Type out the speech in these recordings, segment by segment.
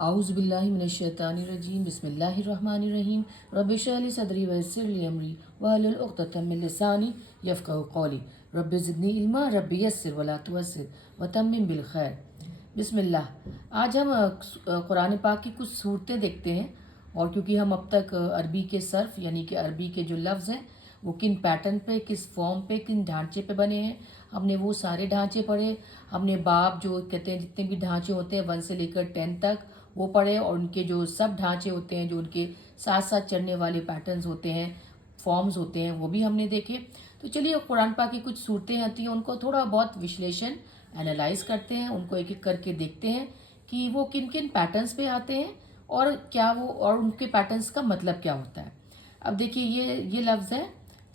आऊज़ बिल्लाहि मिनश्शैतानिर्रजीम बिस्मिल्लाहिर्रहमानिर्रहीम रब्बि इश्रह ली सदरी वयस्सिर ली अमरी वहलुल उक़दतम मिन लिसानी यफ़क़हू क़ौली रब्बि ज़िदनी इल्मा रब्बि यस्सिर वला तुअस्सिर वतम्मिम बिल खैर। बिस्मिल्लाह। आज हम कुरान पाक की कुछ सूरतें देखते हैं, और क्योंकि हम अब तक अरबी के सर्फ यानी कि अरबी के जो लफ्ज़ हैं वो किन पैटर्न पे, किस फॉर्म पे, किन ढांचे पे बने हैं, हमने वो सारे ढांचे पढ़े। हमने बाब जो कहते हैं जितने भी ढांचे होते हैं 1 से लेकर 10 तक वो पढ़े, और उनके जो सब ढांचे होते हैं जो उनके साथ साथ चलने वाले पैटर्न्स होते हैं, फॉर्म्स होते हैं, वो भी हमने देखे। तो चलिए कुरान पाक की कुछ सूरतें आती हैं उनको थोड़ा बहुत विश्लेषण एनालाइज करते हैं, उनको एक एक करके देखते हैं कि वो किन किन पैटर्न्स पे आते हैं और क्या वो, और उनके पैटर्न्स का मतलब क्या होता है। अब देखिए ये लफ्ज़ है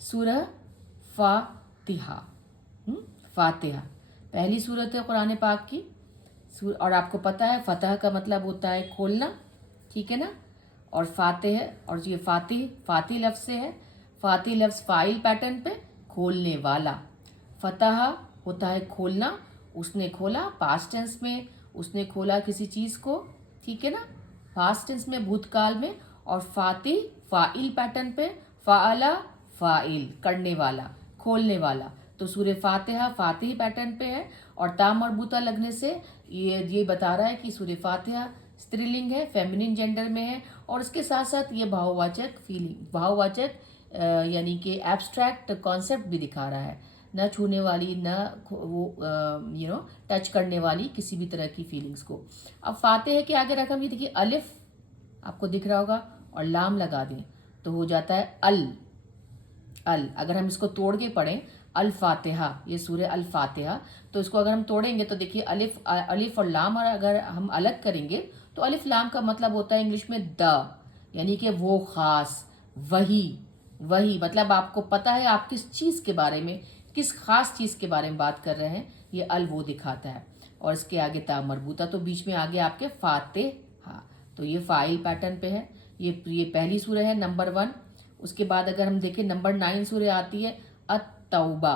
सूरह फातिहा। फातिहा पहली सूरत है कुरान पाक की। और आपको पता है फतह का मतलब होता है खोलना, ठीक है ना। और फातिह है, और ये फातिह लफ्ज़ से है। फातिह लफ्ज़ फ़ाइल पैटर्न पे खोलने वाला। फतह होता है खोलना, उसने खोला पास्ट टेंस में, उसने खोला किसी चीज़ को, ठीक है ना, पास्ट टेंस में भूतकाल में। और फातिह फ़ाइल पैटर्न पे, फ़ाअला फ़ाइल करने वाला, खोलने वाला। तो सूरह फातिहा फातिह पैटर्न पे है, और ता मरबूता लगने से ये बता रहा है कि सूरह फातिहा स्त्रीलिंग है, फेमिनिन जेंडर में है। और इसके साथ साथ ये भाववाचक भाववाचक यानी कि एब्स्ट्रैक्ट कॉन्सेप्ट भी दिखा रहा है, न छूने वाली, न वो टच करने वाली किसी भी तरह की फीलिंग्स को। अब फातिहा के आगे रकम ये देखिए अलिफ आपको दिख रहा होगा, और लाम लगा दें तो हो जाता है अल। अगर हम इसको तोड़ के पढ़ें अल फातिहा, ये सूरह अल फातिहा, तो इसको अगर हम तोड़ेंगे तो देखिए अलिफ और लाम, और अगर हम अलग करेंगे तो अलिफ लाम का मतलब होता है इंग्लिश में द, यानी कि वो ख़ास, वही मतलब आपको पता है आप किस चीज़ के बारे में, किस खास चीज़ के बारे में बात कर रहे हैं, ये अल वो दिखाता है। और इसके आगे ता मरबूता, तो बीच में आगे आपके फातिहा, तो ये फ़ाइल पैटर्न पे है। ये पहली सूरह है नंबर 1। उसके बाद अगर हम देखें नंबर 9 सूरह आती है अत-तौबा।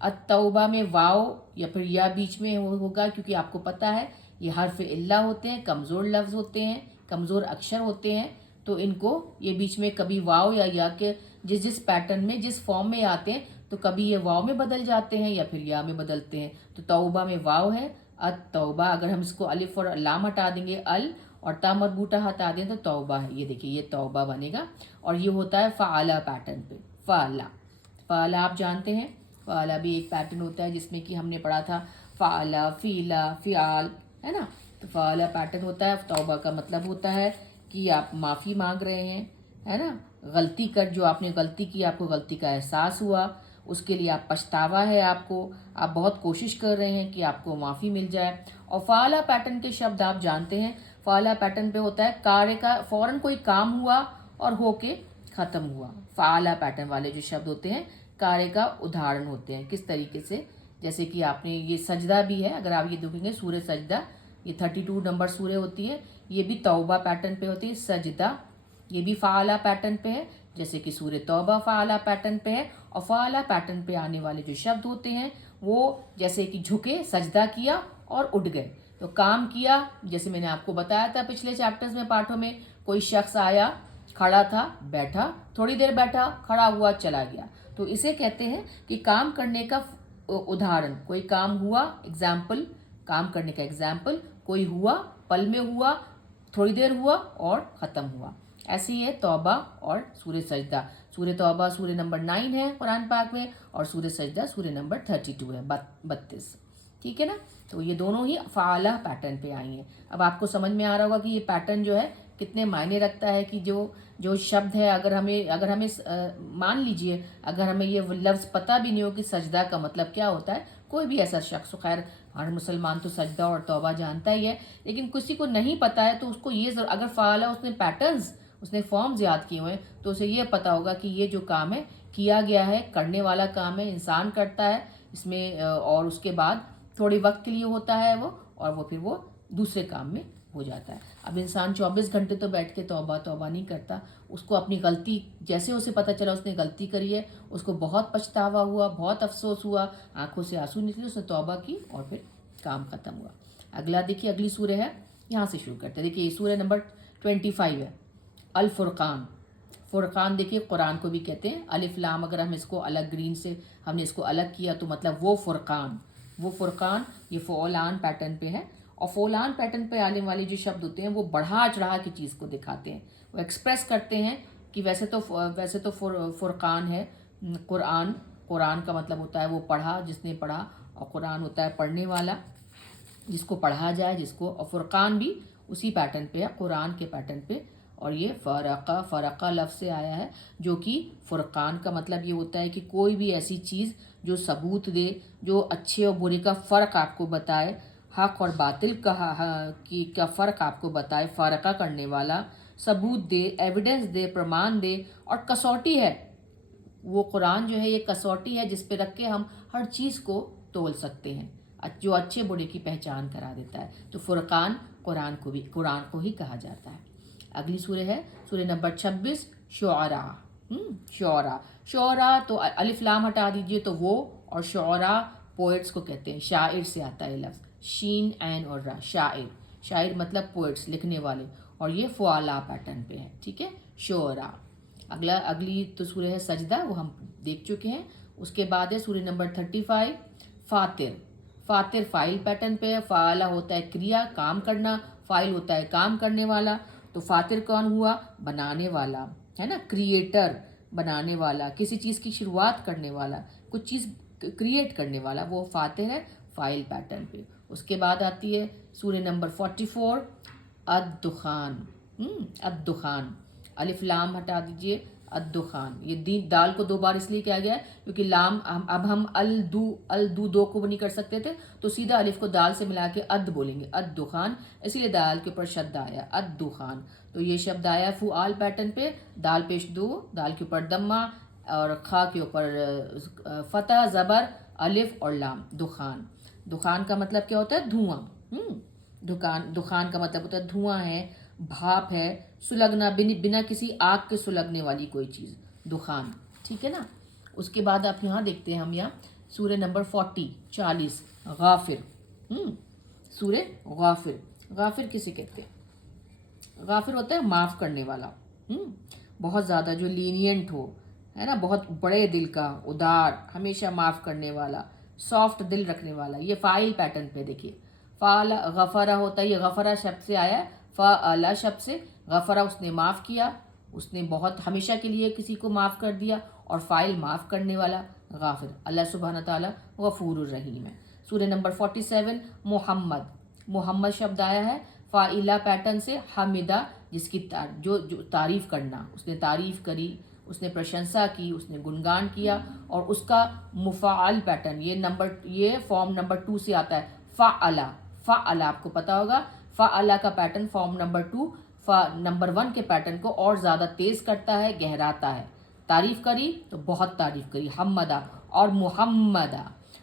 अत-तौबा में वाव या फिर या बीच में होगा, क्योंकि आपको पता है ये हर्फ इल्ला होते हैं, कमज़ोर लफ्ज़ होते हैं, कमज़ोर अक्षर होते हैं। तो इनको ये बीच में कभी वाव या के जिस पैटर्न में, जिस फॉर्म में आते हैं, तो कभी ये वाव में बदल जाते हैं या फिर या में बदलते हैं। तो तौबा में वाव है, अत-तौबा। अगर हम इसको अलिफ और लाम हटा देंगे अल, और ता मरबूता हटा दें तो तौबा है। ये देखिए ये तौबा बनेगा, और ये होता है फ़ाला पैटर्न पे। फ़ाला आप जानते हैं, फ़ाला भी एक पैटर्न होता है जिसमें कि हमने पढ़ा था फ़ाला, फ़ीला, फ़ियाल, है ना। तो फ़ाला पैटर्न होता है। तौबा का मतलब होता है कि आप माफ़ी मांग रहे हैं, है ना। गलती कर, जो आपने गलती की, आपको गलती का एहसास हुआ, उसके लिए आप पछतावा है आपको, आप बहुत कोशिश कर रहे हैं कि आपको माफ़ी मिल जाए। और फ़ाला पैटर्न के शब्द आप जानते हैं, फ़ाला पैटर्न पे होता है कार्य का, फ़ौरन कोई काम हुआ और होके ख़त्म हुआ। फ़ाला पैटर्न वाले जो शब्द होते हैं कार्य का उदाहरण होते हैं। किस तरीके से, जैसे कि आपने ये सजदा भी है, अगर आप ये देखेंगे सूरह सजदा, ये 32 नंबर सूरह होती है, ये भी तौबा पैटर्न पे होती है। सजदा ये भी फ़ाला पैटर्न पे है, जैसे कि सूरह तौबा फ़ाला पैटर्न पे है। और फ़ाला पैटर्न पे आने वाले जो शब्द होते हैं वो जैसे कि झुके, सजदा किया और उठ गए। तो काम किया, जैसे मैंने आपको बताया था पिछले चैप्टर्स में, पाठों में, कोई शख्स आया, खड़ा था, बैठा, थोड़ी देर बैठा, खड़ा हुआ, चला गया। तो इसे कहते हैं कि काम करने का उदाहरण। कोई काम हुआ, एग्जाम्पल, काम करने का एग्जाम्पल, कोई हुआ, पल में हुआ, थोड़ी देर हुआ और ख़त्म हुआ। ऐसे ही है तौबा और सूरह सजदा। सूरह तौबा सूरह नंबर 9 है कुरान पाक में, और सूरह सजदा सूरह नंबर 32 है, 32, ठीक है ना। तो ये दोनों ही फ़ाला पैटर्न पे आई हैं। अब आपको समझ में आ रहा होगा कि ये पैटर्न जो है कितने मायने रखता है, कि जो शब्द है, अगर हमें मान लीजिए अगर हमें ये लफ्ज़ पता भी नहीं हो कि सजदा का मतलब क्या होता है, कोई भी ऐसा शख्स, खैर हर मुसलमान तो सजदा और तौबा जानता ही है, लेकिन किसी को नहीं पता है तो उसको ये अगर फ़ाला उसने पैटर्न्स, उसने फॉर्म्स याद किए हुए हैं, तो उसे ये पता होगा कि ये जो काम है किया गया है, करने वाला काम है, इंसान करता है इसमें, और उसके बाद थोड़ी वक्त के लिए होता है वो, और वो फिर वो दूसरे काम में हो जाता है। अब इंसान 24 घंटे तो बैठ के तौबा नहीं करता, उसको अपनी गलती, जैसे उसे पता चला उसने गलती करी है, उसको बहुत पछतावा हुआ, बहुत अफसोस हुआ, आंखों से आंसू निकले, उसने तौबा की और फिर काम ख़त्म हुआ। अगला देखिए, अगली सूरह है, यहाँ से शुरू करते हैं। देखिए सूरह नंबर 25 है, अल फुरकान। फुरकान देखिए कुरान को भी कहते हैं। अलिफ लाम अगर हम इसको अलग ग्रीन से हमने इसको अलग किया तो मतलब वो फुरकान ये फ़ौलान पैटर्न पे है। और फ़ौलान पैटर्न पे आने वाले जो शब्द होते हैं वो बढ़ा चढ़ा की चीज़ को दिखाते हैं, वो एक्सप्रेस करते हैं कि वैसे तो फुरकान है कुरान का मतलब होता है वो पढ़ा, जिसने पढ़ा, और कुरान होता है पढ़ने वाला, जिसको पढ़ा जाए, जिसको। और फुरकान भी उसी पैटर्न पे है, कुरान के पैटर्न पे। और ये फ़रक़ा लफ्ज़ से आया है, जो कि फुरकान का मतलब ये होता है कि कोई भी ऐसी चीज़ जो सबूत दे, जो अच्छे और बुरे का फ़र्क आपको बताए, हक़ और बातिल का फ़र्क आपको बताए, फ़रक़ा करने वाला, सबूत दे, एविडेंस दे, प्रमाण दे, और कसौटी है। वो कुरान जो है ये कसौटी है जिस पे रख के हम हर चीज़ को तोल सकते हैं, जो अच्छे बुरे की पहचान करा देता है। तो फुरकान कुरान को ही कहा जाता है। अगली सूरह है सूरह नंबर 26, शुअरा। शुअरा तो अलिफ लाम हटा दीजिए तो वो, और शुअरा पोएट्स को कहते हैं, शायर से आता है लफ्ज़, शीन ऐन और रा, शायर मतलब पोएट्स, लिखने वाले। और ये फ़ुआला पैटर्न पे है, ठीक है, शुअरा। अगली तो सूरह है सजदा, वो हम देख चुके हैं। उसके बाद है सूरह नंबर 35, फातिर फ़ाइल पैटर्न पे है। फ़ाला होता है क्रिया, काम करना, फ़ाइल होता है काम करने वाला। तो फातिर कौन हुआ? बनाने वाला, है ना, क्रिएटर, बनाने वाला, किसी चीज़ की शुरुआत करने वाला, कुछ चीज़ क्रिएट करने वाला, वो फातिर है फ़ाइल पैटर्न पे। उसके बाद आती है सूरह नंबर 44, अद्दुखान। अलिफ लाम हटा दीजिए, अद्दुखान। ये दाल को 2 बार इसलिए किया गया है क्योंकि लाम अब हम अल दू दो को नहीं कर सकते थे, तो सीधा अलिफ को दाल से मिला के अद बोलेंगे, अद्दुखान, इसीलिए दाल के ऊपर शब्द आया अद्दुखान। तो ये शब्द आया फ़ुआल पैटर्न पे, दाल पेश दो, दाल के ऊपर दम्मा और खा के ऊपर फतह, ज़बर, अलिफ और लाम, दुखान। दुखान का मतलब क्या होता है? धुआं। दुखान का मतलब होता है धुआं है, भाप है, सुलगना, बिना किसी आग के सुलगने वाली कोई चीज़, दुखान, ठीक है ना। उसके बाद आप यहाँ देखते हैं, हम यहाँ सूरह नंबर 40 गाफिर। सूरह गाफिर किसे कहते हैं? गाफिर होता है माफ़ करने वाला, बहुत ज़्यादा, जो लीनियंट हो, है ना, बहुत बड़े दिल का, उदार, हमेशा माफ़ करने वाला, सॉफ्ट दिल रखने वाला। ये फ़ाइल पैटर्न पे देखिए, फ़ाला गफ़रा होता है, ये गफ़रा शब्द से आया, फ़अला शब्द से, गफ़रा उसने माफ़ किया, उसने बहुत हमेशा के लिए किसी को माफ़ कर दिया, और फ़ाइल माफ़ करने वाला, गाफिर। अल्लाह सुब्हान ताला गफूरुर रहीम है। सूरह नंबर 47 मोहम्मद शब्द आया है फ़ाइला पैटर्न से, हमिदा जिसकी जो तारीफ़ करना, उसने तारीफ़ करी, उसने प्रशंसा की, उसने गुणगान किया। और उसका मुफ़ाअल पैटर्न, ये फॉर्म नंबर 2 से आता है, फ़अला आपको पता होगा, फ़अला का पैटर्न फॉर्म नंबर 2 नंबर 1 के पैटर्न को और ज़्यादा तेज़ करता है, गहराता है। तारीफ़ करी तो बहुत तारीफ़ करी, हम्मदा। और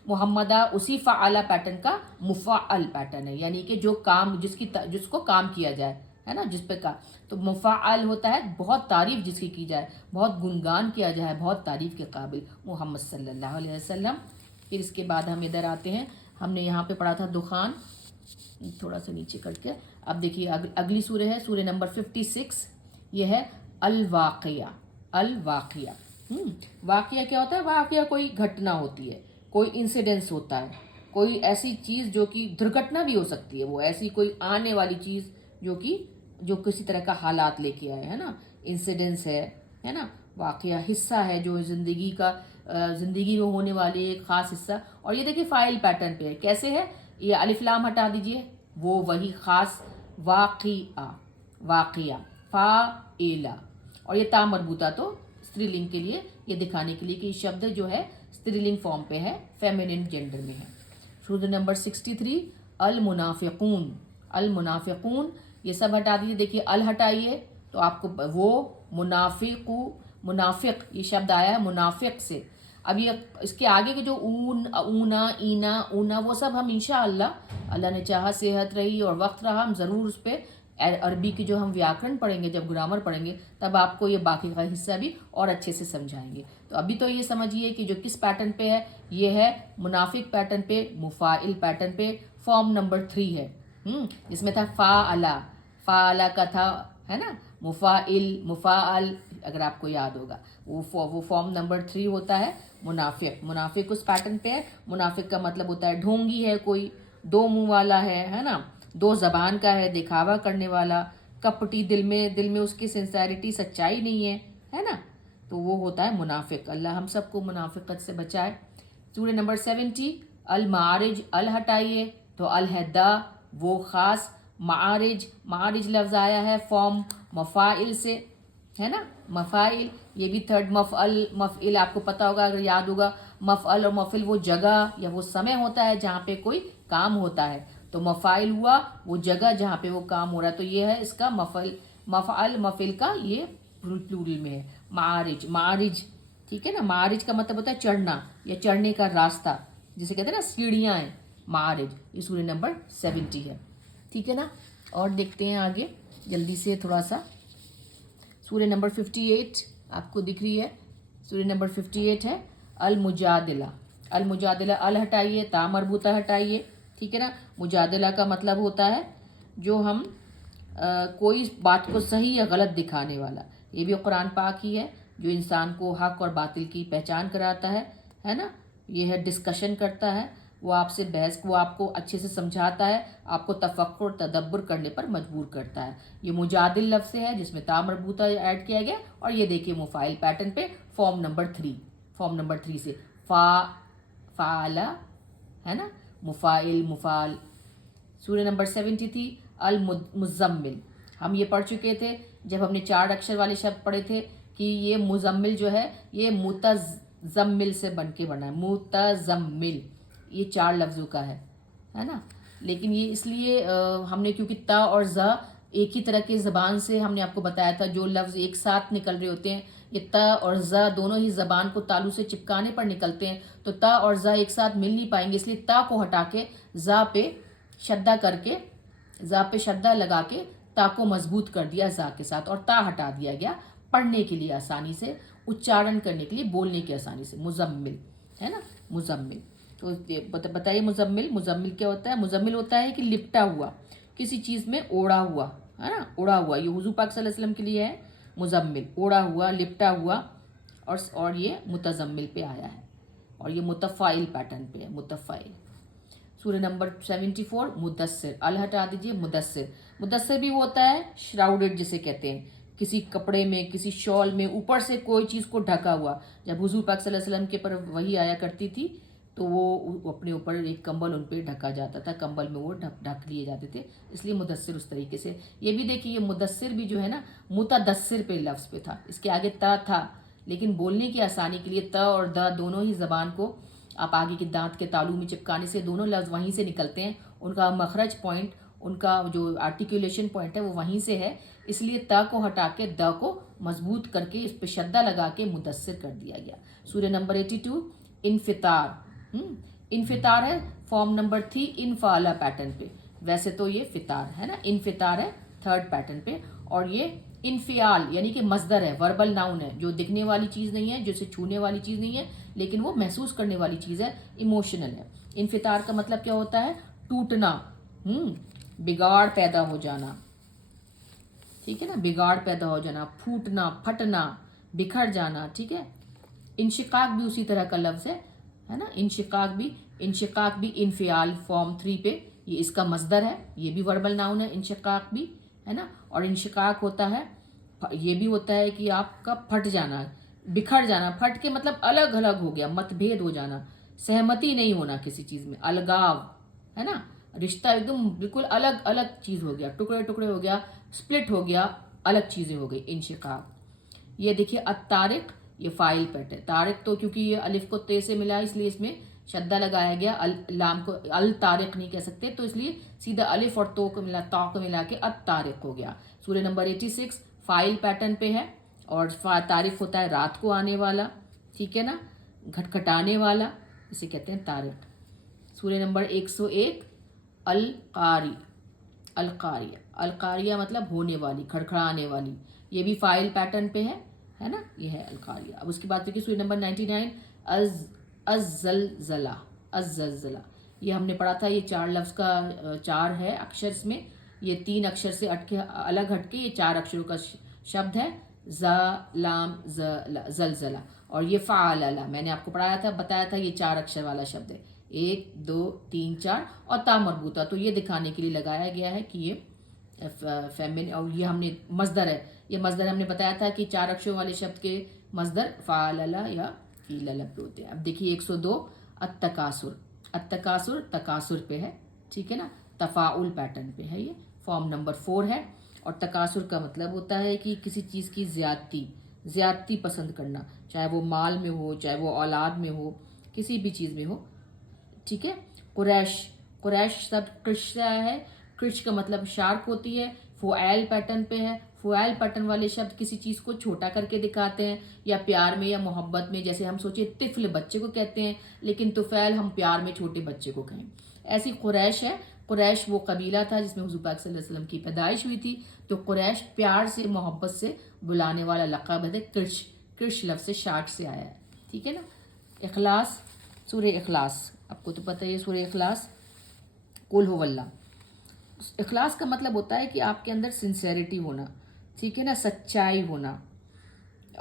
मुहम्मदा उसी फ़अला पैटर्न का मुफ़अल पैटर्न है, यानी कि जो काम जिसको काम किया जाए, है ना, जिस पे का। तो मुफ़अल होता है बहुत तारीफ़ जिसकी की जाए, बहुत गुणगान किया जाए, बहुत तारीफ़ के काबिल, मोहम्मद सल्लल्लाहु अलैहि वसल्लम। फिर इसके बाद हम इधर आते हैं, हमने यहाँ पे पढ़ा था दुखान, थोड़ा सा नीचे करके। अब देखिए अगली सूरह है सूरह नंबर 56, ये है अल वाक़िया। वाक़िया क्या होता है? वाक़िया कोई घटना होती है, कोई इंसिडेंस होता है, कोई ऐसी चीज़ जो कि दुर्घटना भी हो सकती है, वो ऐसी कोई आने वाली चीज़ जो किसी तरह का हालात लेके आए, है ना, इंसिडेंस है ना। वाक़िया हिस्सा है जो ज़िंदगी में होने वाली एक ख़ास हिस्सा। और ये देखिए फ़ाइल पैटर्न पे है, कैसे है? ये अलिफ लाम हटा दीजिए, वो वही ख़ास, वाक़िया फ़ाइला। और ये ता मरबूता तो स्त्रीलिंग के लिए, ये दिखाने के लिए कि शब्द जो है स्त्रीलिंग फॉर्म पे है, फेमिनिन जेंडर में है। सूरह नंबर 63 अल मुनाफिकून, ये सब हटा दीजिए। देखिए अल हटाइए तो आपको वो मुनाफिक ये शब्द आया है मुनाफिक से। अब ये इसके आगे के जो ऊना वो सब हम अल्लाह ने चाहा, सेहत रही और वक्त रहा, हम ज़रूर उस पर अरबी की जो हम व्याकरण पढ़ेंगे, जब ग्रामर पढ़ेंगे, तब आपको ये बाकी का हिस्सा भी और अच्छे से समझाएंगे। तो अभी तो ये समझिए कि जो किस पैटर्न पे है, ये है मुनाफिक पैटर्न पे, मुफ़ाइल पैटर्न पे, फॉर्म नंबर 3 है, जिसमें था फ़ाअला का था, है ना, मुफ़ाइल, मुफ़ाअल, अगर आपको याद होगा वो फॉर्म नंबर 3 होता है मुनाफिक उस पैटर्न पे है। मुनाफिक का मतलब होता है ढोंगी है कोई, दो मुंह वाला है ना, दो जबान का है, दिखावा करने वाला, कपटी, दिल में उसकी सिंसेरिटी, सच्चाई नहीं है ना, तो वो होता है मुनाफिक। अल्लाह हम सबको मुनाफिकत से बचाए। सूरह नंबर 70, अल मारिज, अल हटाइए तो अल है द, वो ख़ास, मारिज लफ्ज़ आया है फॉर्म मफ़ाइल से, है ना, मफ़ाइल, ये भी थर्ड, मफ़इल आपको पता होगा, अगर याद होगा, मफ़अल और मफ़इल वो जगह या वो समय होता है जहाँ पे कोई काम होता है, तो मफ़ाइल हुआ वो जगह जहाँ पे वो काम हो रहा है, तो ये है इसका मफ़अल मफ़इल का ये प्लूरल में है। मारिज, ठीक है ना, मारिज का मतलब होता है चढ़ना या चढ़ने का रास्ता, जिसे कहते हैं ना सीढ़ियाँ हैं, मारिज। ये सूरह नंबर 70 है, ठीक है ना। और देखते हैं आगे जल्दी से थोड़ा सा। सूरह नंबर 58 आपको दिख रही है, सूरह नंबर 58 है अल मुजादिला। अल हटाइए, ता मरबूता हटाइए, ठीक है ना। मुजादिला का मतलब होता है जो हम कोई बात को सही या गलत दिखाने वाला, ये भी कुरान पाक ही है, जो इंसान को हक और बातिल की पहचान कराता है ना। ये है डिस्कशन करता है, वो आपसे बहस, वो आपको अच्छे से समझाता है, आपको तफक्कुर तदब्बर करने पर मजबूर करता है। ये मुजादिल लफ्ज़ से है जिसमें ता मरबूता ऐड किया गया, और ये देखिए मुफ़ाइल पैटर्न पे फॉर्म नंबर 3 से फ़ाला, है ना, मुफ़ाइल, मुफ़ाल। सूरह नंबर 73 अल मुज़म्मिल, हम ये पढ़ चुके थे जब हमने 4 अक्षर वाले शब्द पढ़े थे कि ये मुज़म्मिल जो है ये मुतज़म्मिल से बन के बना है, मुतज़म्मिल, ये 4 लफ्ज़ों का है ना। लेकिन ये इसलिए हमने, क्योंकि ता और ज़ एक ही तरह की ज़बान से, हमने आपको बताया था जो लफ्ज़ एक साथ निकल रहे होते हैं, ये ता और ज़ दोनों ही ज़बान को तालू से चिपकाने पर निकलते हैं, तो ता और ज़ एक साथ मिल नहीं पाएंगे, इसलिए ता को हटा के ज़ा पे शद्दा करके, ज़ा पे शद्दा लगा के ता को मजबूत कर दिया ज़ा के साथ, और ता हटा दिया गया पढ़ने के लिए आसानी से, उच्चारण करने के लिए, बोलने की आसानी से, मुज़म्मिल, है ना, मुज़म्मिल। तो बताइए मुज़म्मिल क्या होता है। मुज़म्मिल होता है कि लिपटा हुआ, किसी चीज़ में ओढ़ा हुआ, है ना, ओढ़ा हुआ, ये हुज़ूर पाक सल्लल्लाहु अलैहि वसल्लम के लिए है मुज़म्मिल, ओढ़ा हुआ, लिपटा हुआ, और ये मुतज़म्मिल पे आया है, और ये मुतफ़ाइल पैटर्न पे है, मुतफ़ाइल। सूरह नंबर 74 मुदस्सिर, अल हटा दीजिए, मुदस्सिर भी वो होता है श्राउडेड जिसे कहते हैं, किसी कपड़े में, किसी शॉल में, ऊपर से कोई चीज़ को ढका हुआ। जब हुजूर पाक सल्लल्लाहु अलैहि वसल्लम के पर वही आया करती थी तो वो अपने ऊपर एक कंबल उन पर ढका जाता था, कंबल में वो ढक लिए जाते थे, इसलिए मुदस्सिर उस तरीके से। ये भी देखिए, ये मुदस्सिर भी जो है ना मुतदस्सिर पे लफ्ज़ पे था, इसके आगे ता था, लेकिन बोलने की आसानी के लिए त और द दोनों ही ज़बान को आप आगे के दांत के तालू में चिपकाने से दोनों लफ्ज़ वहीं से निकलते हैं, उनका मखरज पॉइंट, उनका जो आर्टिकुलेशन पॉइंट है वो वहीं से है, इसलिए त को हटा के द को मजबूत करके इस पे शद्दा लगा के मुदस्सिर कर दिया गया। सूरह नंबर 82 इनफितार, इनफितार है फॉर्म नंबर 3 इनफाला पैटर्न पे, वैसे तो ये फितार है ना, इनफितार है 3rd पैटर्न पे, और ये इनफियाल यानी कि मस्दर है, वर्बल नाउन है, जो दिखने वाली चीज़ नहीं है, जिसे छूने वाली चीज़ नहीं है, लेकिन वो महसूस करने वाली चीज़ है, इमोशनल है। इनफितार का मतलब क्या होता है, टूटना, बिगाड़ पैदा हो जाना, ठीक है ना, बिगाड़ पैदा हो जाना, फूटना, फटना, बिखर जाना, ठीक है। इंशिकाक भी उसी तरह का लफ्ज़ है ना, इंशिकाक भी इनफियाल फॉर्म 3 पे, ये इसका मस्दर है, ये भी वर्बल नाउन है, इंशिकाक भी, है ना। और इंशिकाक होता है, ये भी होता है कि आपका फट जाना, बिखर जाना, फट के मतलब अलग अलग हो गया, मतभेद हो जाना, सहमति नहीं होना किसी चीज़ में, अलगाव, है ना, रिश्ता एकदम बिल्कुल अलग अलग चीज़ हो गया, टुकड़े टुकड़े हो गया, स्प्लिट हो गया, अलग चीज़ें हो गई, इंशिकाक। ये देखिए अत्तारिक, ये फाइल पैटर्न, तारिक तो क्योंकि ये अलिफ को ते से मिला इसलिए इसमें शद्दा लगाया गया, लाम को अल तारिक नहीं कह सकते, तो इसलिए सीधा अलिफ और तो को मिला, ता को मिला के अत्तारिक हो गया। सूरह नंबर 86 फाइल पैटर्न पे है, और तारिक होता है रात को आने वाला, ठीक है ना, घटघटाने वाला, इसे कहते हैं तारिक। सूरह नंबर 101 अलकारिया मतलब होने वाली, खड़खड़ाने वाली, ये भी फाइल पैटर्न पे है ना, ये है अलकारिया। अब उसके बाद देखिए सूरह नंबर 99 अज़्ज़लज़ला, یہ ہم نے پڑھا تھا، یہ 4 لفظ کا 4 ہے اکشر، اس میں یہ 3 اکشر سے الگ ہٹ کے یہ 4 اکشروں کا شبد ہے، ز لام زلزلہ، اور یہ فعللہ میں نے آپ کو پڑھایا تھا، بتایا تھا یہ 4 اکشر والا شبد ہے، 1 2 3 4، اور تا مربوطہ، تو یہ دکھانے کے لیے لگایا گیا ہے کہ یہ فیمن، اور یہ ہم نے مصدر ہے، یہ مصدر ہم نے بتایا تھا کہ 4 اکشروں والے شبد کے مصدر فعللہ یا فیللہ ہوتے ہیں۔ اب دیکھیے 102 التکاثر، التکاثر تکاثر پہ ہے، ٹھیک ہے نا، تفاعل پیٹرن پہ ہے، یہ فارم نمبر 4 ہے، اور تکاثر کا مطلب ہوتا ہے کہ کسی چیز کی زیادتی پسند کرنا، چاہے وہ مال میں ہو، چاہے وہ اولاد میں ہو، کسی بھی چیز میں ہو، ٹھیک ہے۔ قریش سب کرش سے آیا ہے، کرش کا مطلب شارک ہوتی ہے، فعال پیٹرن پہ ہے، فعال پیٹرن والے شبد کسی چیز کو چھوٹا کر کے دکھاتے ہیں، یا پیار میں یا محبت میں، جیسے ہم سوچے طفل بچے کو کہتے ہیں، لیکن طفیل ہم پیار میں چھوٹے بچے کو کہیں، ایسی قریش ہے۔ قریش وہ قبیلہ تھا جس میں حضور پاک صلی اللہ علیہ وسلم کی پیدائش ہوئی تھی، تو قریش پیار سے محبت سے بلانے والا لقب ہے، کرش، کرش لفظ سے شارک سے آیا ہے، ٹھیک ہے نا۔ اخلاص، سورہ اخلاص آپ کو تو پتہ ہے، سورہ اخلاص، قل هو اللہ، اخلاص کا مطلب ہوتا ہے کہ آپ کے اندر سنسیریٹی ہونا، ٹھیک ہے نا، سچائی ہونا،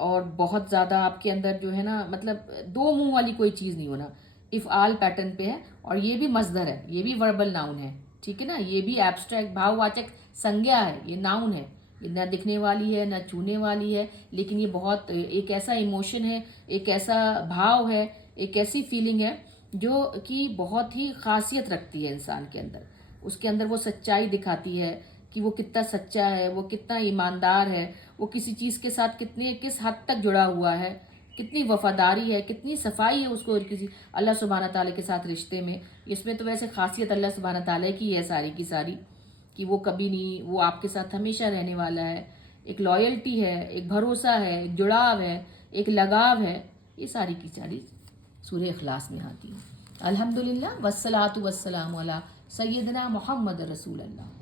اور بہت زیادہ آپ کے اندر جو ہے نا، مطلب دو منہ والی کوئی چیز نہیں ہونا، افعال پیٹرن پہ ہے، اور یہ بھی مصدر ہے، یہ بھی وربل ناؤن ہے، ٹھیک ہے نا، یہ بھی ایبسٹریکٹ بھاو واچک سنگیا ہے، یہ ناؤن ہے، یہ نہ دکھنے والی ہے نہ چھونے والی ہے، لیکن یہ بہت ایک ایسا ایموشن ہے، ایک ایسا بھاؤ ہے، ایک ایسی فیلنگ ہے جو کہ بہت ہی خاصیت رکھتی ہے انسان کے اندر، اس کے اندر وہ سچائی دکھاتی ہے کہ وہ کتنا سچا ہے، وہ کتنا ایماندار ہے، وہ کسی چیز کے ساتھ کس حد تک جڑا ہوا ہے، کتنی وفاداری ہے، کتنی صفائی ہے اس کو کسی اللہ سبحانہ تعالیٰ کے ساتھ رشتے میں۔ اس میں تو ویسے خاصیت اللہ سبحانہ تعالیٰ کی ہے ساری کی ساری، کہ وہ کبھی نہیں، وہ آپ کے ساتھ ہمیشہ رہنے والا ہے، ایک لائلٹی ہے، ایک بھروسہ ہے، ایک جڑاؤ ہے، ایک لگاؤ ہے، یہ ساری کی ساری سورہ اخلاص میں آتی ہے۔ الحمدللہ والصلاۃ والسلام علی سیدنا محمد رسول اللہ۔